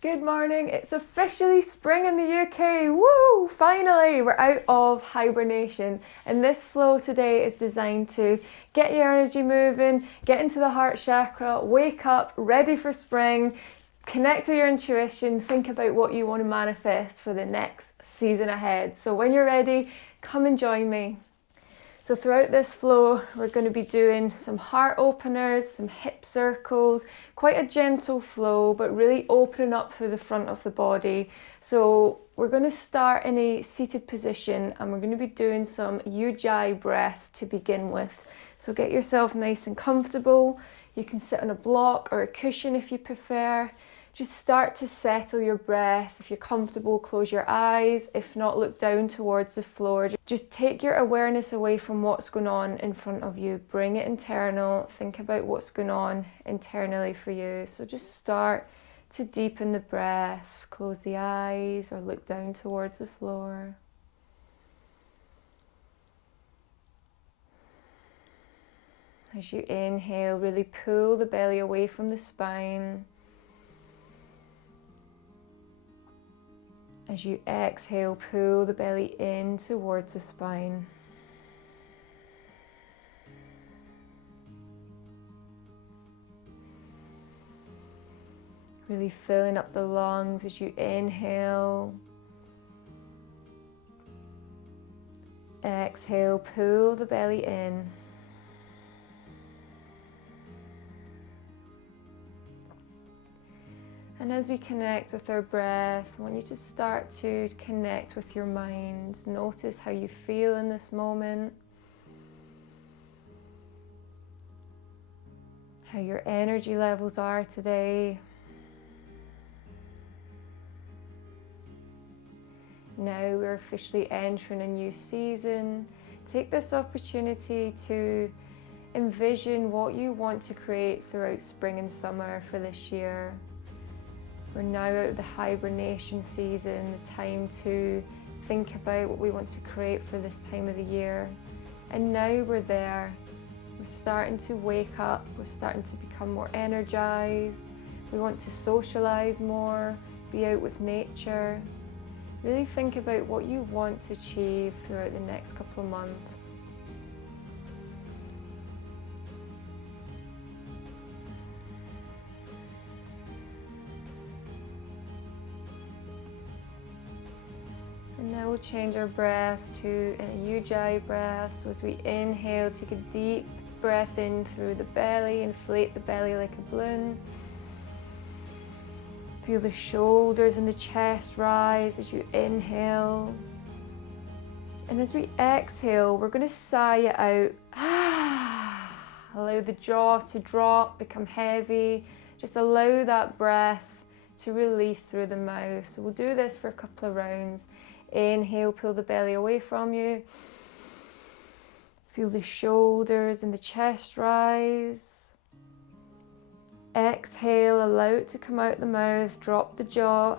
Good morning, it's officially spring in the UK, woo! Finally, we're out of hibernation, and this flow today is designed to get your energy moving, get into the heart chakra, wake up, ready for spring, connect with your intuition, think about what you want to manifest for the next season ahead. So when you're ready, come and join me. So throughout this flow, we're going to be doing some heart openers, some hip circles, quite a gentle flow, but really opening up through the front of the body. So we're going to start in a seated position and we're going to be doing some ujjayi breath to begin with. So get yourself nice and comfortable. You can sit on a block or a cushion if you prefer. Just start to settle your breath. If you're comfortable, close your eyes. If not, look down towards the floor. Just take your awareness away from what's going on in front of you. Bring it internal. Think about what's going on internally for you. So just start to deepen the breath. Close the eyes or look down towards the floor. As you inhale, really pull the belly away from the spine. As you exhale, pull the belly in towards the spine. Really filling up the lungs as you inhale. Exhale, pull the belly in. And as we connect with our breath, I want you to start to connect with your mind. Notice how you feel in this moment. How your energy levels are today. Now we're officially entering a new season. Take this opportunity to envision what you want to create throughout spring and summer for this year. We're now out of the hibernation season, the time to think about what we want to create for this time of the year. And now we're there. We're starting to wake up, we're starting to become more energized. We want to socialize more, be out with nature. Really think about what you want to achieve throughout the next couple of months. And now we'll change our breath to a ujjayi breath. So as we inhale, take a deep breath in through the belly, inflate the belly like a balloon. Feel the shoulders and the chest rise as you inhale. And as we exhale, we're going to sigh it out. Allow the jaw to drop, become heavy. Just allow that breath to release through the mouth. So we'll do this for a couple of rounds. Inhale, pull the belly away from you. Feel the shoulders and the chest rise. Exhale, allow it to come out the mouth, drop the jaw.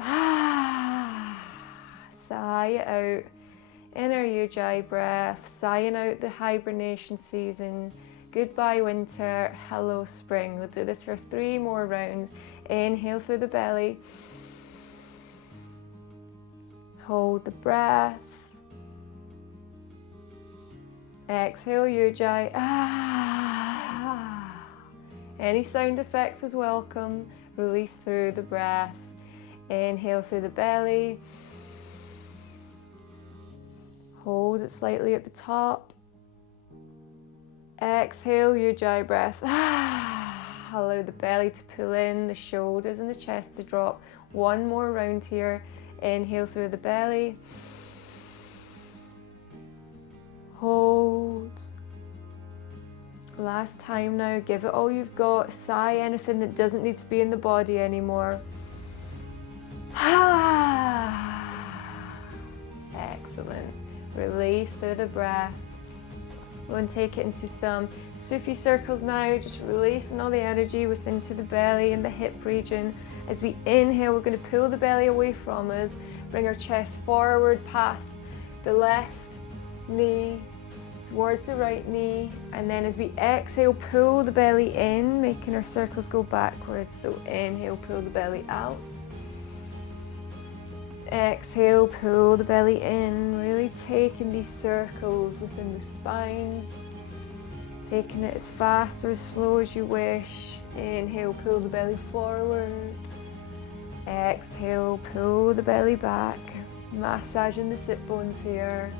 Sigh it out. In our ujjayi breath, sighing out the hibernation season. Goodbye winter, hello spring. We'll do this for 3 more rounds. Inhale through the belly. Hold the breath. Exhale, ujjayi. Any sound effects is welcome. Release through the breath. Inhale through the belly. Hold it slightly at the top. Exhale, ujjayi breath. Allow the belly to pull in, the shoulders and the chest to drop. 1 more round here. Inhale through the belly. Hold. Last time now, give it all you've got. Sigh anything that doesn't need to be in the body anymore. Excellent. Release through the breath. We're going to take it into some Sufi circles now, just releasing all the energy within to the belly and the hip region. As we inhale, we're going to pull the belly away from us, bring our chest forward past the left knee, towards the right knee, and then as we exhale, pull the belly in, making our circles go backwards. So inhale, pull the belly out. Exhale, pull the belly in, really taking these circles within the spine. Taking it as fast or as slow as you wish. Inhale, pull the belly forward. Exhale, pull the belly back. Massaging the sit bones here.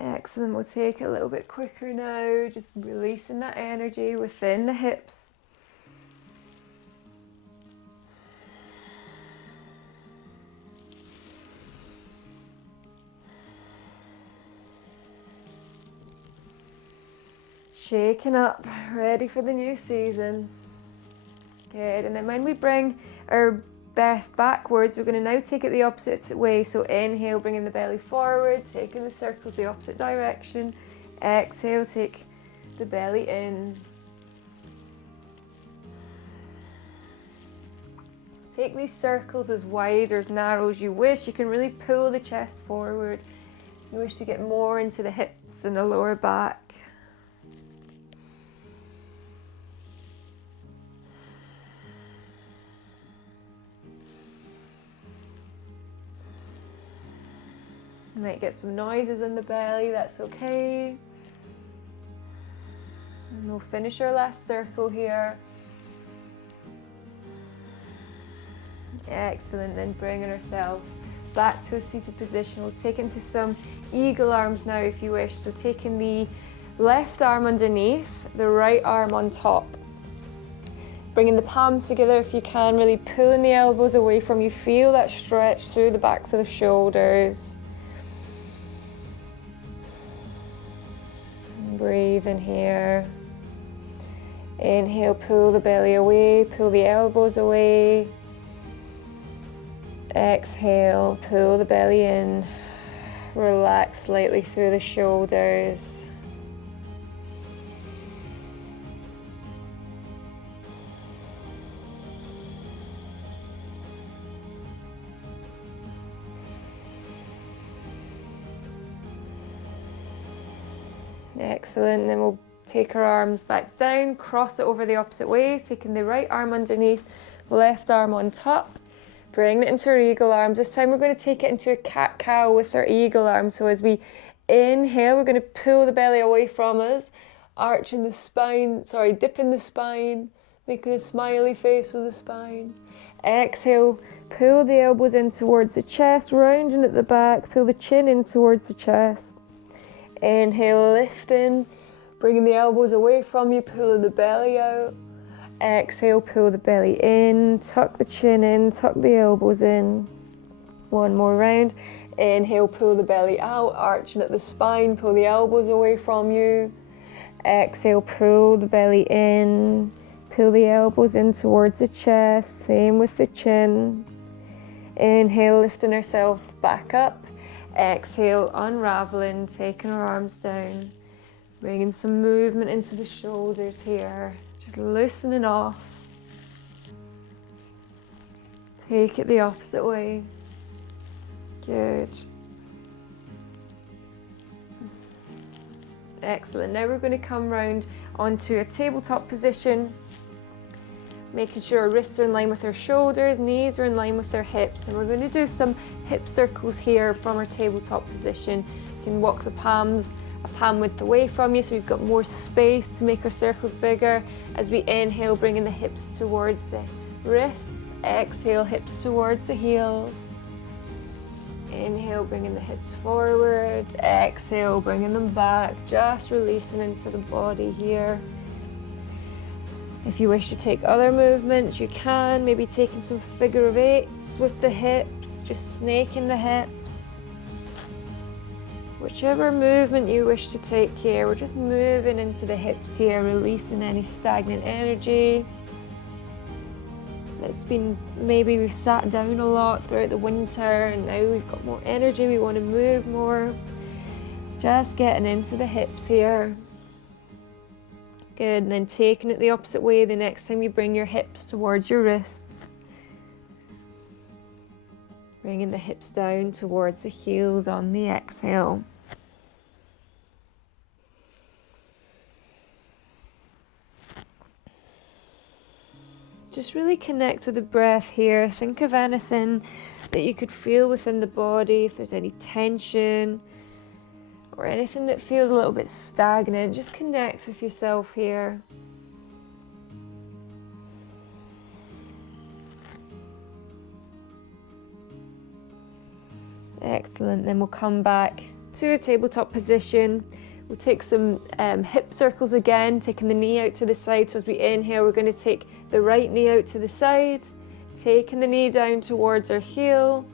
Excellent, we'll take it a little bit quicker now, just releasing that energy within the hips. Shaking up, ready for the new season. Good, and then when we bring our breath backwards, we're going to now take it the opposite way. So inhale, bringing the belly forward, taking the circles the opposite direction. Exhale, take the belly in. Take these circles as wide or as narrow as you wish. You can really pull the chest forward. You wish to get more into the hips and the lower back. You might get some noises in the belly, that's okay. And we'll finish our last circle here. Excellent, then bringing ourselves back to a seated position. We'll take into some eagle arms now if you wish. So taking the left arm underneath, the right arm on top. Bringing the palms together if you can, really pulling the elbows away from you. Feel that stretch through the backs of the shoulders. Breathe in here. Inhale, pull the belly away, pull the elbows away. Exhale, pull the belly in. Relax slightly through the shoulders. Excellent, then we'll take our arms back down, cross it over the opposite way, taking the right arm underneath, left arm on top, bring it into our eagle arms. This time we're going to take it into a cat-cow with our eagle arm. So as we inhale, we're going to pull the belly away from us, arching the spine, dipping the spine, making a smiley face with the spine. Exhale, pull the elbows in towards the chest, rounding at the back, pull the chin in towards the chest. Inhale, lifting, bringing the elbows away from you, pulling the belly out. Exhale, pull the belly in, tuck the chin in, tuck the elbows in. One more round. Inhale, pull the belly out, arching at the spine, pull the elbows away from you. Exhale, pull the belly in, pull the elbows in towards the chest, same with the chin. Inhale, lifting ourselves back up. Exhale, unraveling, taking our arms down, bringing some movement into the shoulders here, just loosening off. Take it the opposite way. Good. Excellent. Now we're going to come round onto a tabletop position, making sure our wrists are in line with our shoulders, knees are in line with our hips, and we're going to do some hip circles here from our tabletop position. You can walk the palms a palm width away from you so we've got more space to make our circles bigger. As we inhale, bringing the hips towards the wrists. Exhale, hips towards the heels. Inhale, bringing the hips forward. Exhale, bringing them back, just releasing into the body here. If you wish to take other movements, you can, maybe taking some figure of eights with the hips, just snaking the hips. Whichever movement you wish to take here, we're just moving into the hips here, releasing any stagnant energy. It's been, maybe we've sat down a lot throughout the winter and now we've got more energy, we want to move more. Just getting into the hips here. Good, and then taking it the opposite way the next time you bring your hips towards your wrists. Bringing the hips down towards the heels on the exhale. Just really connect with the breath here. Think of anything that you could feel within the body, if there's any tension or anything that feels a little bit stagnant. Just connect with yourself here. Excellent. Then we'll come back to a tabletop position. We'll take some hip circles again, taking the knee out to the side. So as we inhale, we're going to take the right knee out to the side, taking the knee down towards our heel,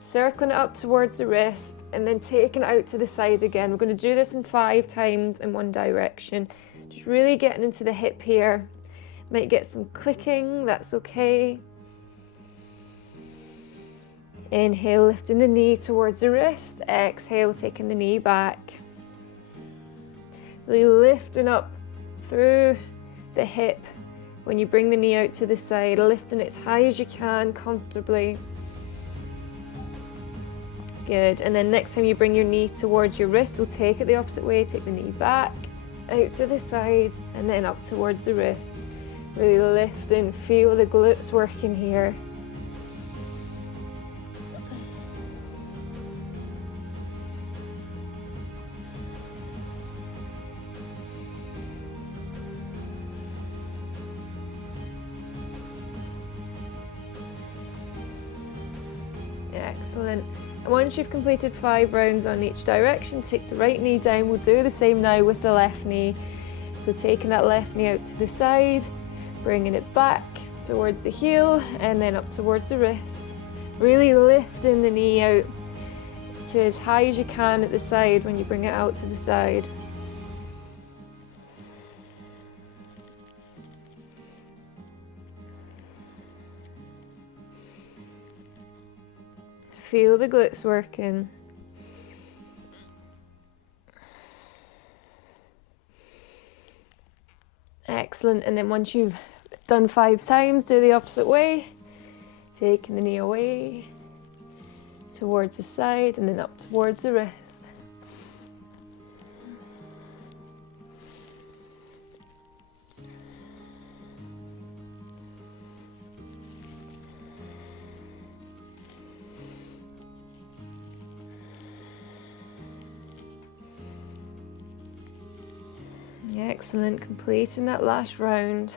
circling it up towards the wrist, and then taking it out to the side again. We're going to do this in 5 times in one direction. Just really getting into the hip here. Might get some clicking, that's okay. Inhale, lifting the knee towards the wrist. Exhale, taking the knee back. Really lifting up through the hip when you bring the knee out to the side, lifting it as high as you can comfortably. Good. And then next time you bring your knee towards your wrist, we'll take it the opposite way. Take the knee back, out to the side, and then up towards the wrist. Really lifting, feel the glutes working here. Excellent. And once you've completed 5 rounds on each direction, take the right knee down. We'll do the same now with the left knee. So taking that left knee out to the side, bringing it back towards the heel and then up towards the wrist. Really lifting the knee out to as high as you can at the side when you bring it out to the side. Feel the glutes working. Excellent. And then once you've done 5 times, do the opposite way. Taking the knee away towards the side and then up towards the wrist. Excellent, completing that last round,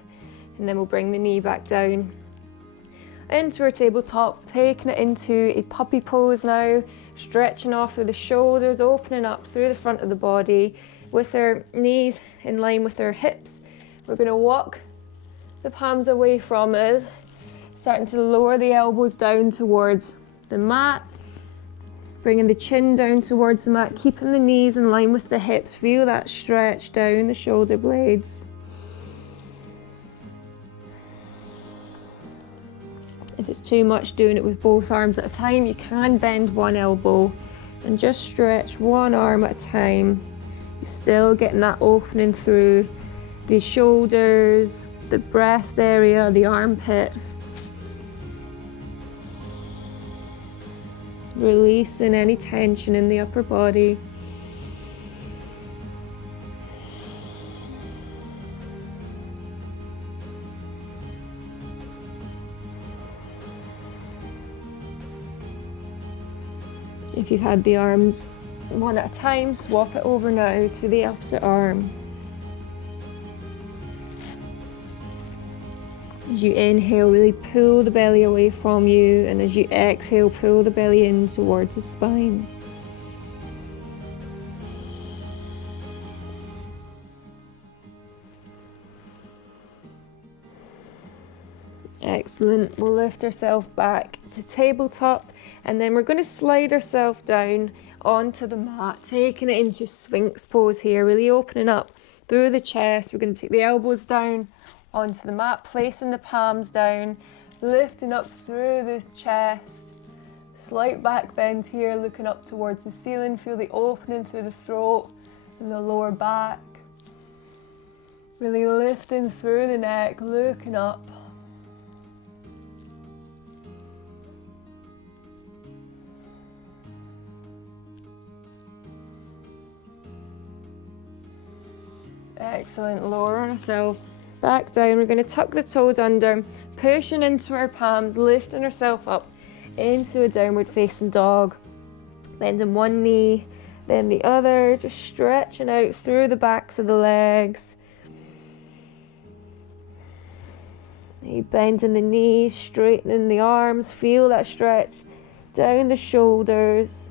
and then we'll bring the knee back down into our tabletop, taking it into a puppy pose now, stretching off through the shoulders, opening up through the front of the body with our knees in line with our hips. We're going to walk the palms away from us, starting to lower the elbows down towards the mat, bringing the chin down towards the mat, keeping the knees in line with the hips. Feel that stretch down the shoulder blades. If it's too much doing it with both arms at a time, you can bend one elbow and just stretch one arm at a time. You're still getting that opening through the shoulders, the breast area, the armpit. Releasing any tension in the upper body. If you've had the arms one at a time, swap it over now to the opposite arm. As you inhale, really pull the belly away from you, and as you exhale, pull the belly in towards the spine. Excellent. We'll lift ourselves back to tabletop, and then we're going to slide ourselves down onto the mat, taking it into Sphinx pose here, really opening up through the chest. We're going to take the elbows down onto the mat, placing the palms down, lifting up through the chest, slight back bend here, looking up towards the ceiling. Feel the opening through the throat and the lower back. Really lifting through the neck, looking up. Excellent, lowering ourselves back down. We're going to tuck the toes under, pushing into our palms, lifting ourselves up into a downward facing dog. Bending one knee, then the other, just stretching out through the backs of the legs. You bending the knees, straightening the arms, feel that stretch down the shoulders.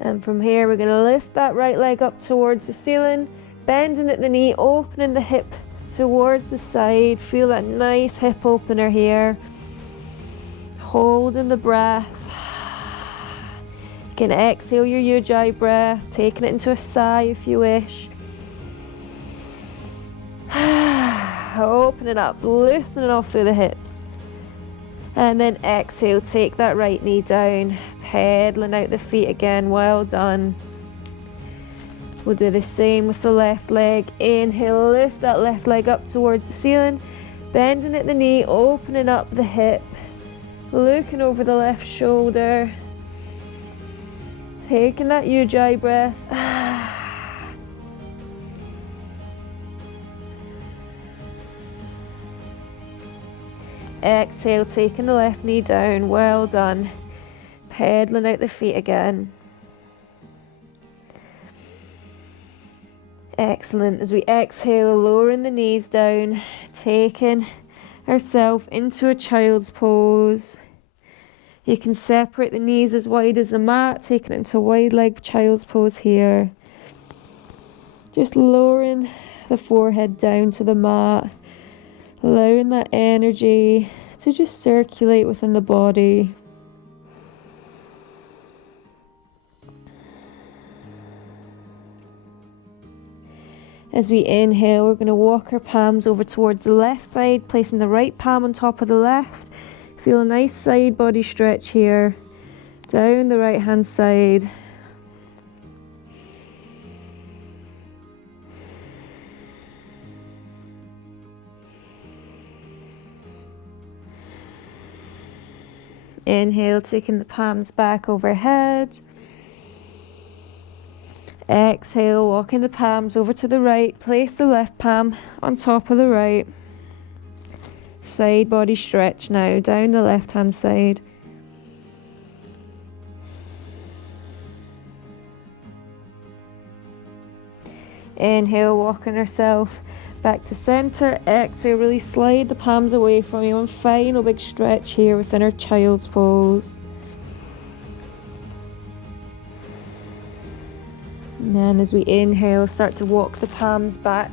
And from here, we're going to lift that right leg up towards the ceiling, bending at the knee, opening the hip towards the side. Feel that nice hip opener here. Holding the breath. You can exhale your ujjayi breath, taking it into a sigh if you wish. Opening up, loosening off through the hips. And then exhale, take that right knee down, pedaling out the feet again. Well done. We'll do the same with the left leg. Inhale, lift that left leg up towards the ceiling, bending at the knee, opening up the hip, looking over the left shoulder, taking that ujjayi breath. Exhale, taking the left knee down. Well done. Pedaling out the feet again. Excellent. As we exhale, lowering the knees down, taking ourselves into a child's pose. You can separate the knees as wide as the mat, taking it into a wide leg child's pose here. Just lowering the forehead down to the mat, allowing that energy to just circulate within the body. As we inhale, we're going to walk our palms over towards the left side, placing the right palm on top of the left. Feel a nice side body stretch here, down the right hand side. Inhale, taking the palms back overhead. Exhale, walking the palms over to the right. Place the left palm on top of the right. Side body stretch now, down the left hand side. Inhale, walking ourselves back to center. Exhale, really slide the palms away from you. One final big stretch here within our child's pose. And then as we inhale, start to walk the palms back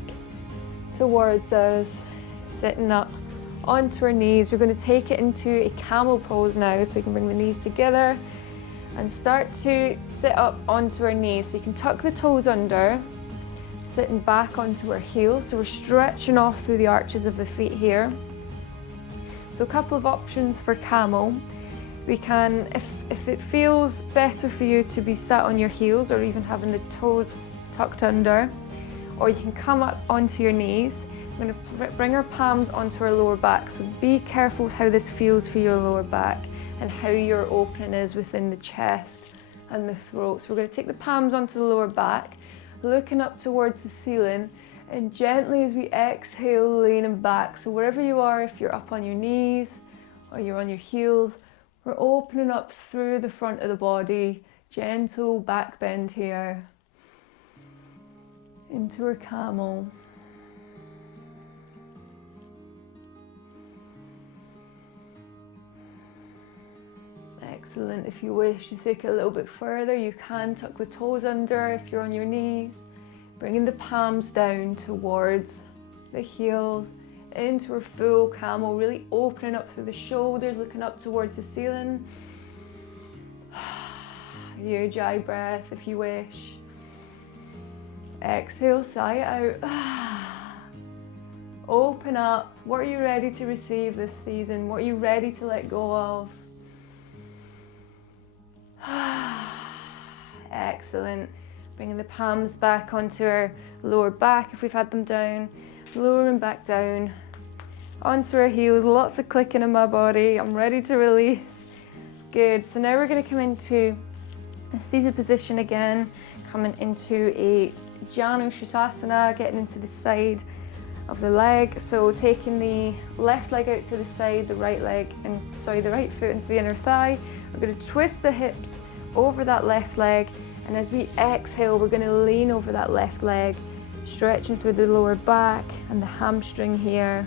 towards us, sitting up onto our knees. We're going to take it into a camel pose now, so we can bring the knees together and start to sit up onto our knees. So you can tuck the toes under, sitting back onto our heels, so we're stretching off through the arches of the feet here. So a couple of options for camel. We can, if it feels better for you to be sat on your heels or even having the toes tucked under, or you can come up onto your knees. I'm going to bring our palms onto our lower back, so be careful with how this feels for your lower back and how your opening is within the chest and the throat. So we're going to take the palms onto the lower back, looking up towards the ceiling, and gently as we exhale, leaning back. So wherever you are, if you're up on your knees or you're on your heels, we're opening up through the front of the body, gentle back bend here, into our camel. Excellent. If you wish to take it a little bit further, you can tuck the toes under if you're on your knees, bringing the palms down towards the heels, into our full camel, really opening up through the shoulders, looking up towards the ceiling. Ujjayi breath if you wish. Exhale, sigh it out. Open up. What are you ready to receive this season? What are you ready to let go of? Excellent. Bringing the palms back onto our lower back if we've had them down. Lowering back down onto our heels. Lots of clicking in my body. I'm ready to release. good. So now we're going to come into a seated position again, coming into a Janushavasana, getting into the side of the leg. So taking the left leg out to the side, the right foot into the inner thigh. We're going to twist the hips over that left leg, and as we exhale, we're going to lean over that left leg, stretching through the lower back and the hamstring here.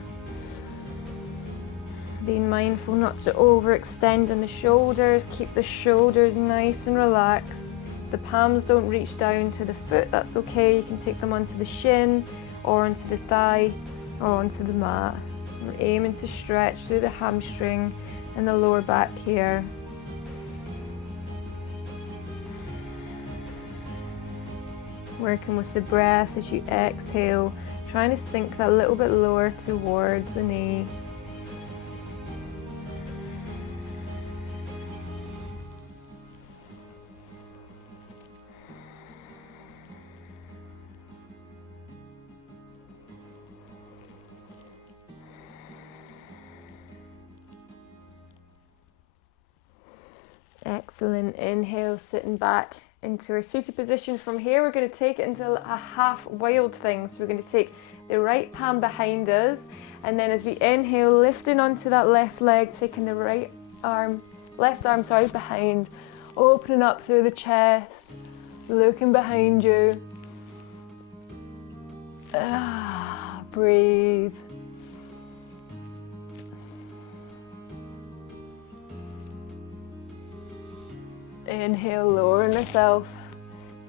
Being mindful not to overextend in the shoulders, keep the shoulders nice and relaxed. The palms don't reach down to the foot, that's okay. You can take them onto the shin or onto the thigh or onto the mat. We're aiming to stretch through the hamstring and the lower back here. Working with the breath as you exhale, trying to sink that a little bit lower towards the knee. Excellent. Inhale, sitting back into our seated position. From here, we're going to take it into a half wild thing. So we're going to take the right palm behind us, and then as we inhale, lifting onto that left leg, taking the left arm behind, opening up through the chest, looking behind you. Breathe. Inhale, lowering yourself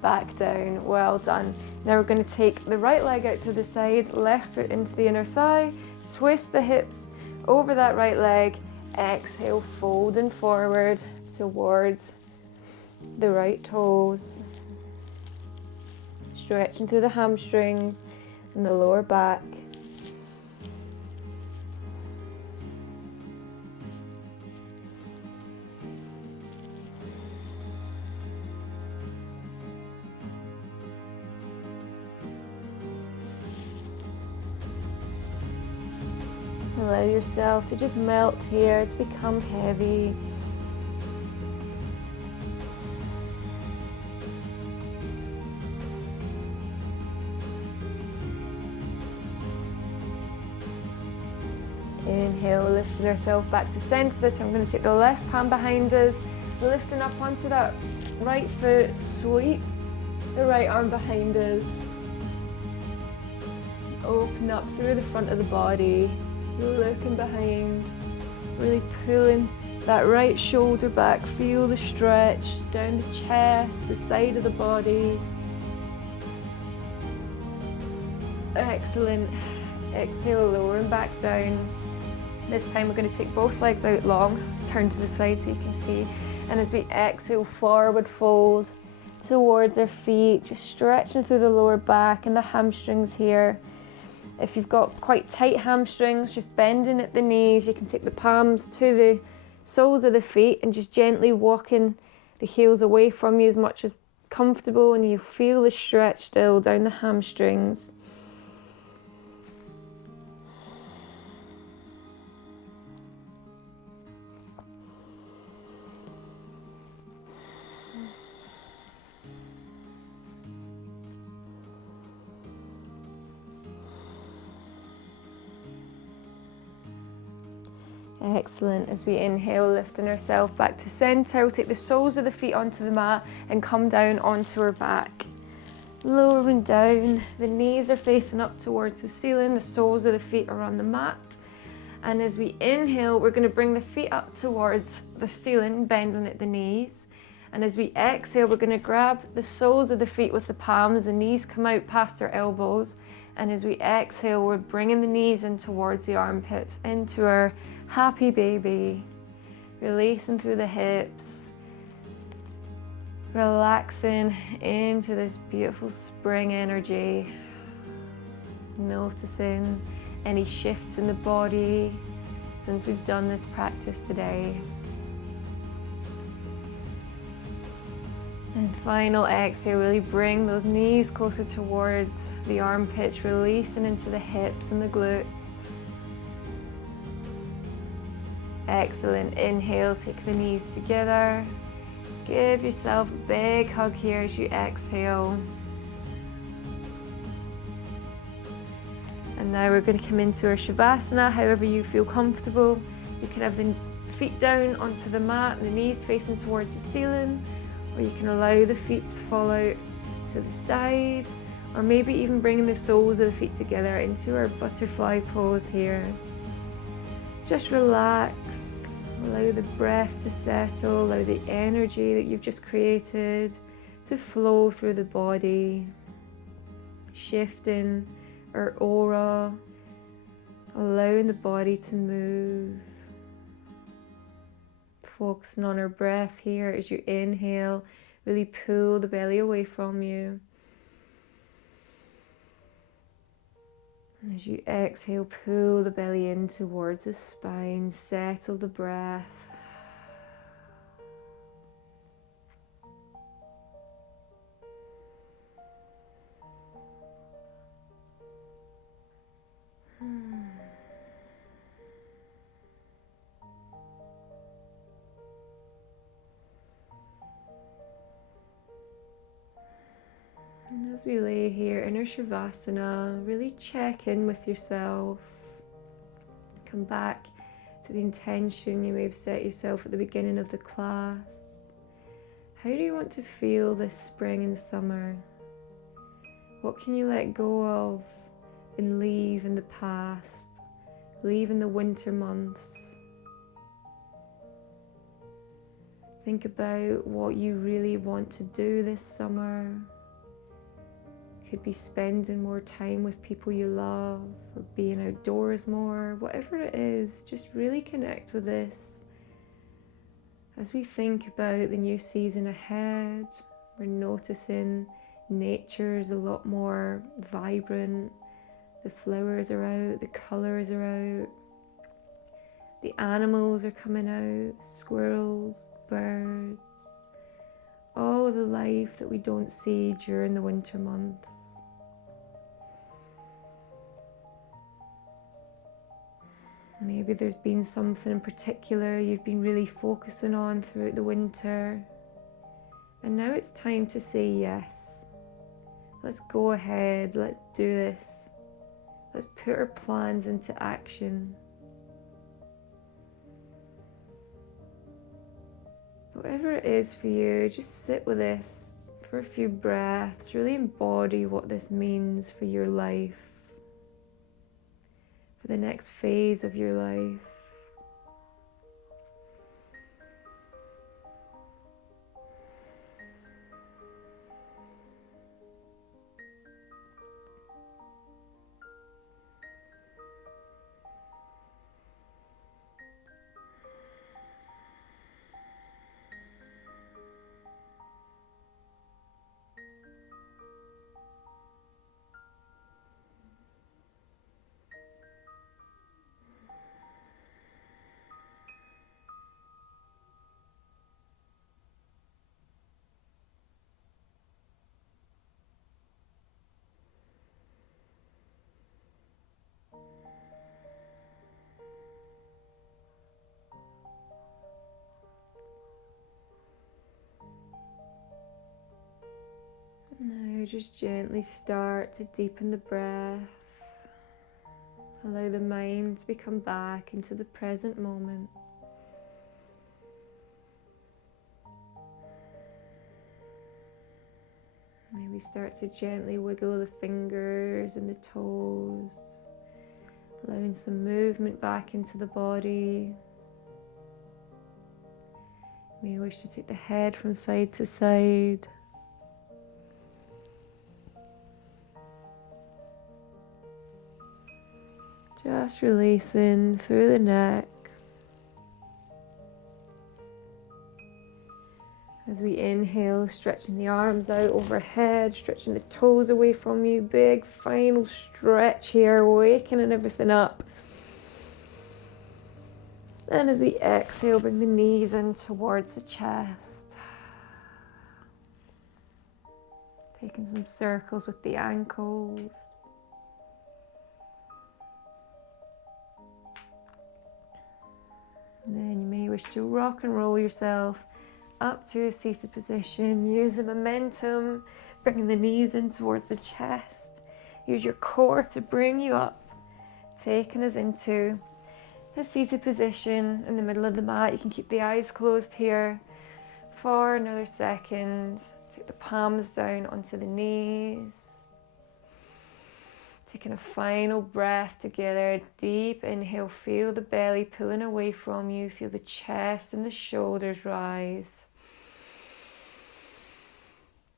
back down. Well done. Now we're going to take the right leg out to the side, left foot into the inner thigh, twist the hips over that right leg, exhale, folding forward towards the right toes, stretching through the hamstrings and the lower back. Allow yourself to just melt here, to become heavy. Inhale, lifting ourselves back to center. This time I'm going to take the left palm behind us, lifting up onto that right foot, sweep the right arm behind us. Open up through the front of the body. Looking behind, really pulling that right shoulder back. Feel the stretch down the chest, the side of the body. Excellent. Exhale, lowering back down. This time we're going to take both legs out long. Let's turn to the side so you can see. And as we exhale, forward fold towards our feet, just stretching through the lower back and the hamstrings here. If you've got quite tight hamstrings, just bending at the knees. You can take the palms to the soles of the feet and just gently walking the heels away from you as much as comfortable, and you feel the stretch still down the hamstrings. Excellent. As we inhale, lifting ourselves back to center, we'll take the soles of the feet onto the mat and come down onto our back. Lowering down, the knees are facing up towards the ceiling, the soles of the feet are on the mat. And as we inhale, we're going to bring the feet up towards the ceiling, bending at the knees. And as we exhale, we're going to grab the soles of the feet with the palms, the knees come out past our elbows. And as we exhale, we're bringing the knees in towards the armpits, into our happy baby, releasing through the hips, relaxing into this beautiful spring energy, noticing any shifts in the body since we've done this practice today. And final exhale, really bring those knees closer towards the armpits, releasing into the hips and the glutes. Excellent. Inhale, take the knees together. Give yourself a big hug here as you exhale. And now we're going to come into our Shavasana, however you feel comfortable. You can have the feet down onto the mat, the knees facing towards the ceiling, or you can allow the feet to fall out to the side, or maybe even bringing the soles of the feet together into our butterfly pose here. Just relax, allow the breath to settle, allow the energy that you've just created to flow through the body, shifting our aura, allowing the body to move. Focusing on our breath here as you inhale, really pull the belly away from you. And as you exhale, pull the belly in towards the spine, settle the breath. And as we lay here in our Shavasana, really check in with yourself. Come back to the intention you may have set yourself at the beginning of the class. How do you want to feel this spring and summer? What can you let go of and leave in the past? Leave in the winter months? Think about what you really want to do this summer. Could be spending more time with people you love, or being outdoors more, whatever it is, just really connect with this. As we think about the new season ahead, we're noticing nature is a lot more vibrant. The flowers are out, the colours are out, the animals are coming out, squirrels, birds, all the life that we don't see during the winter months. Maybe there's been something in particular you've been really focusing on throughout the winter, and now it's time to say yes. Let's go ahead, let's do this. Let's put our plans into action. Whatever it is for you, just sit with this for a few breaths, really embody what this means for your life, for the next phase of your life. Now just gently start to deepen the breath. Allow the mind to become back into the present moment. Maybe start to gently wiggle the fingers and the toes, allowing some movement back into the body. You may wish to take the head from side to side. Just releasing through the neck. As we inhale, stretching the arms out overhead, stretching the toes away from you. Big final stretch here, waking everything up. And as we exhale, bring the knees in towards the chest. Taking some circles with the ankles. And then you may wish to rock and roll yourself up to a seated position. Use the momentum, bringing the knees in towards the chest. Use your core to bring you up, taking us into a seated position in the middle of the mat. You can keep the eyes closed here for another second. Take the palms down onto the knees. Taking a final breath together. Deep inhale. Feel the belly pulling away from you. Feel the chest and the shoulders rise.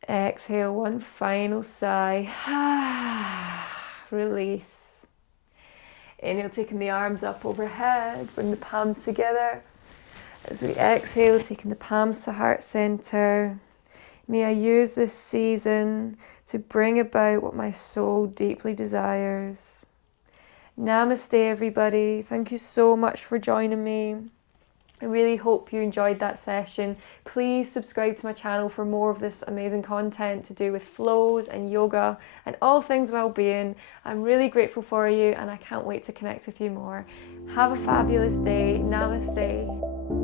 Exhale. One final sigh. Release. Inhale, taking the arms up overhead. Bring the palms together. As we exhale, taking the palms to heart center. May I use this season to bring about what my soul deeply desires. Namaste, everybody. Thank you so much for joining me. I really hope you enjoyed that session. Please subscribe to my channel for more of this amazing content to do with flows and yoga and all things well-being. I'm really grateful for you and I can't wait to connect with you more. Have a fabulous day. Namaste.